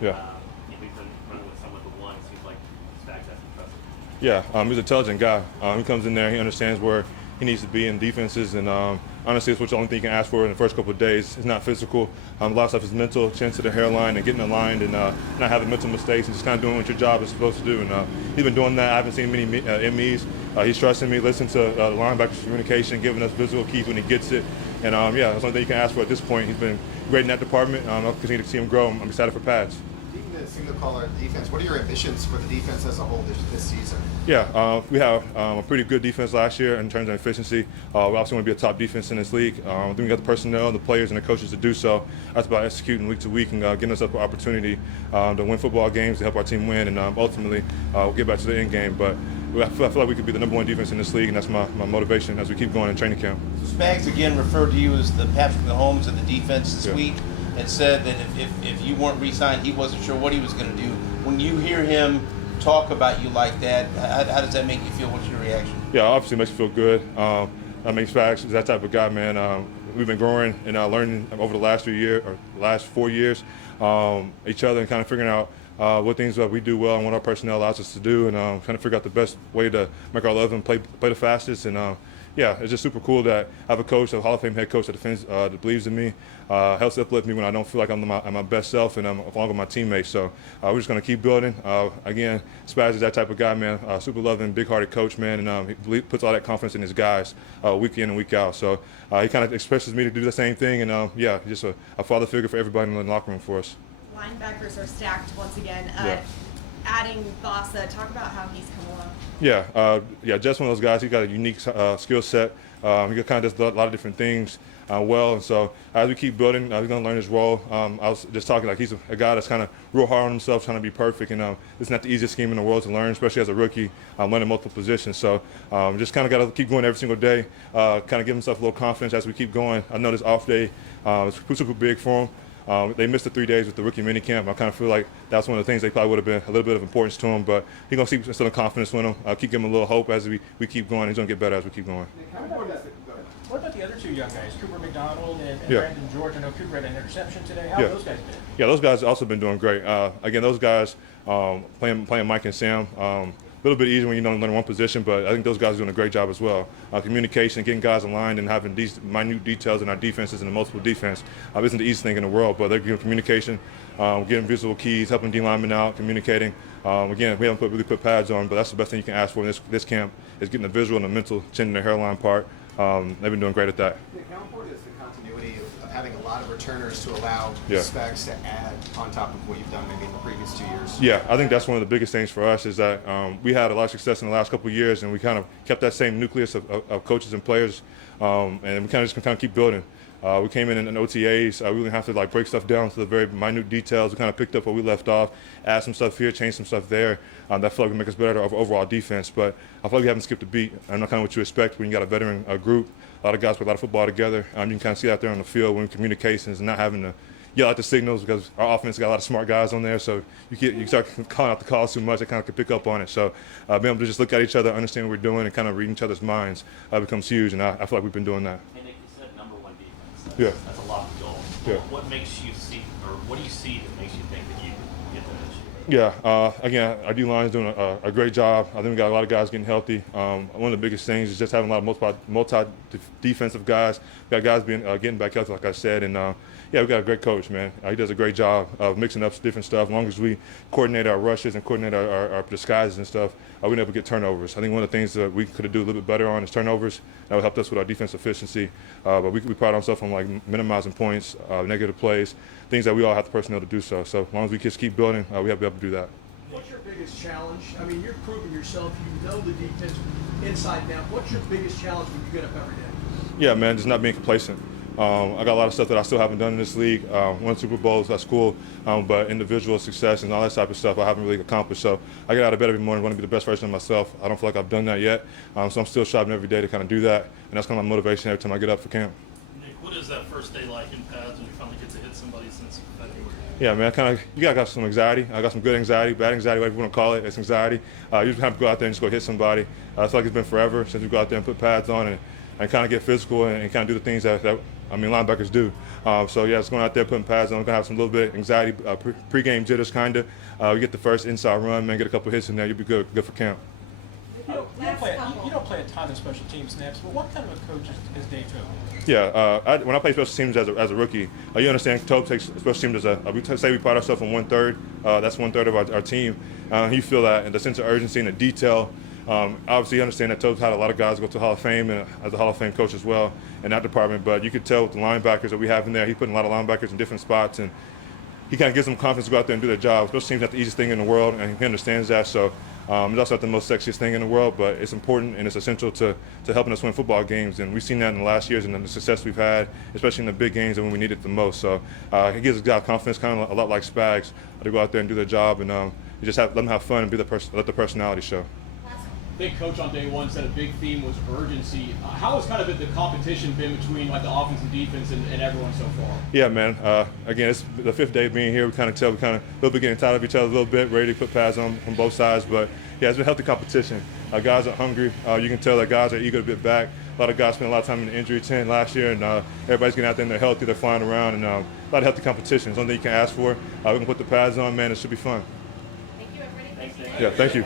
Yeah. He's been running with someone with one. Seems like Spags that's impressive. Yeah, he's an intelligent guy. He comes in there, he understands where he needs to be in defenses, and honestly, it's what the only thing you can ask for in the first couple of days. It's not physical. A lot of stuff is mental, chin to the hairline, and getting aligned, and not having mental mistakes, and just kind of doing what your job is supposed to do. And he's been doing that. I haven't seen many MEs. He's trusting me, listening to the linebacker's communication, giving us visual keys when he gets it. And yeah, that's the only thing you can ask for at this point. He's been great in that department. I'll continue to see him grow. I'm excited for pads. Being the single color defense, what are your ambitions for the defense as a whole this season? Yeah, we have a pretty good defense last year in terms of efficiency. We obviously want to be a top defense in this league. I think we got the personnel, the players, and the coaches to do so. That's about executing week to week and getting us up an opportunity to win football games, to help our team win, and ultimately we'll get back to the end game. But I feel like we could be the #1 defense in this league, and that's my motivation as we keep going in training camp. Spags again referred to you as the Patrick Mahomes of the defense this week, and said that if you weren't re-signed, he wasn't sure what he was going to do. When you hear him talk about you like that, how does that make you feel? What's your reaction? Yeah, obviously it makes me feel good. I mean, Spags is that type of guy, man. We've been growing and learning over the last 4 years, each other, and kind of figuring out what things that we do well and what our personnel allows us to do, and trying to figure out the best way to make our 11 play the fastest. And yeah, it's just super cool that I have a coach, a Hall of Fame head coach that believes in me, helps uplift me when I don't feel like I'm at my best self, and I'm along with my teammates. So we're just going to keep building. Again, Spaz is that type of guy, man, super loving, big-hearted coach, man, and he puts all that confidence in his guys week in and week out. So he kind of expresses me to do the same thing, and yeah, just a father figure for everybody in the locker room for us. Linebackers are stacked once again. Yeah. Adding Bossa, talk about how he's come along. Yeah, just one of those guys. He got a unique skill set. He kind of does a lot of different things well, and so as we keep building, he's going to learn his role. I was just talking like he's a guy that's kind of real hard on himself, trying to be perfect, and it's not the easiest scheme in the world to learn, especially as a rookie, learning multiple positions. So just kind of got to keep going every single day, kind of give himself a little confidence as we keep going. I know this off day is super big for him. They missed the 3 days with the rookie minicamp. I kind of feel like that's one of the things they probably would have been a little bit of importance to him, but he's going to see some confidence with him. Keep giving him a little hope as we keep going. He's going to get better as we keep going. What about the other two young guys, Cooper McDonald and Yeah. Brandon George? I know Cooper had an interception today. How have those guys been? Yeah, those guys also been doing great. Again, those guys playing Mike and Sam. A little bit easier when you don't learn one position, but I think those guys are doing a great job as well. Communication, getting guys aligned, and having these minute details in our defenses and the multiple defense isn't the easiest thing in the world, but they're giving communication, getting visual keys, helping D linemen out, communicating. Again, we haven't really put pads on, but that's the best thing you can ask for in this camp is getting the visual and the mental chin and the hairline part. They've been doing great at that. Nick, how important is the continuity of having a lot of returners to allow Yeah. Spags to add on top of what you've done maybe in the previous 2 years? Yeah, I think that's one of the biggest things for us is that we had a lot of success in the last couple of years, and we kind of kept that same nucleus of coaches and players, and we kind of keep building. We came in OTAs. We didn't have to break stuff down to the very minute details. We kind of picked up where we left off, add some stuff here, change some stuff there. That feel like would make us better of overall defense. But I feel like we haven't skipped a beat. I know kind of what you expect when you got a veteran group. A lot of guys play a lot of football together. You can kind of see that there on the field when communications and not having to yell at the signals because our offense got a lot of smart guys on there. So you start calling out the calls too much, they kind of can pick up on it. So being able to just look at each other, understand what we're doing, and kind of reading each other's minds becomes huge. And I feel like we've been doing that. Hey Nick, you said #1 defense. That's a lot to go. Yeah. What makes you see, or what do you see that makes you think that you can get there this year? Yeah, again, our D-line is doing a great job. I think we got a lot of guys getting healthy. One of the biggest things is just having a lot of multi-defensive guys. We got guys getting back healthy, like I said, and yeah, we got a great coach, man. He does a great job of mixing up different stuff. As long as we coordinate our rushes and coordinate our disguises and stuff, we never get turnovers. I think one of the things that we could do a little bit better on is turnovers. That would help us with our defense efficiency. But we pride ourselves on minimizing points, negative plays, things that we all have the personnel to do so. So as long as we just keep building, we have to be able to do that. What's your biggest challenge? I mean, you're proving yourself. You know the defense inside and out. What's your biggest challenge when you get up every day? Yeah, man, just not being complacent. I got a lot of stuff that I still haven't done in this league. Won Super Bowls, that's cool, but individual success and all that type of stuff I haven't really accomplished. So I get out of bed every morning, want to be the best version of myself. I don't feel like I've done that yet, so I'm still striving every day to kind of do that, and that's kind of my motivation every time I get up for camp. Nick, what is that first day like in pads when you finally get to hit somebody since February? Yeah, man, you got some anxiety. I got some good anxiety, bad anxiety, whatever you want to call it. It's anxiety. You just have to go out there and just go hit somebody. I feel like it's been forever since we go out there and put pads on, and and kind of get physical and kind of do the things that linebackers do. So yeah, it's going out there, putting pads on. I'm gonna have some little bit of anxiety, pre-game jitters, kind of. We get the first inside run, man. Get a couple hits in there. You'll be good for camp. You don't play a ton of special team snaps, but what kind of a coach is Dave Tobe? Yeah, when I play special teams as a rookie, you understand Tobe takes special teams as we pride ourselves on 1/3. That's 1/3 of our team. You feel that, and the sense of urgency and the detail. Obviously, you understand that Tobe's had a lot of guys go to the Hall of Fame and as a Hall of Fame coach as well in that department. But you could tell with the linebackers that we have in there, he's putting a lot of linebackers in different spots, and he kind of gives them confidence to go out there and do their job. Special teams not the easiest thing in the world, and he understands that. So it's also not the most sexiest thing in the world, but it's important and it's essential to helping us win football games. And we've seen that in the last years and the success we've had, especially in the big games and when we need it the most. So he gives guys confidence, kind of a lot like Spags, to go out there and do their job, and you just let them have fun and let the personality show. I think Coach on day one said a big theme was urgency. How has kind of the competition been between like the offense and defense and everyone so far? Yeah, man. Again, it's the 5th day being here. We kind of a little bit getting tired of each other a little bit, ready to put pads on both sides. But yeah, it's been healthy competition. Guys are hungry. You can tell that guys are eager to get back. A lot of guys spent a lot of time in the injury tent last year, and everybody's getting out there and they're healthy. They're flying around, and a lot of healthy competition. It's something you can ask for. We can put the pads on, man. It should be fun. Thank you, everybody. Yeah, thank you.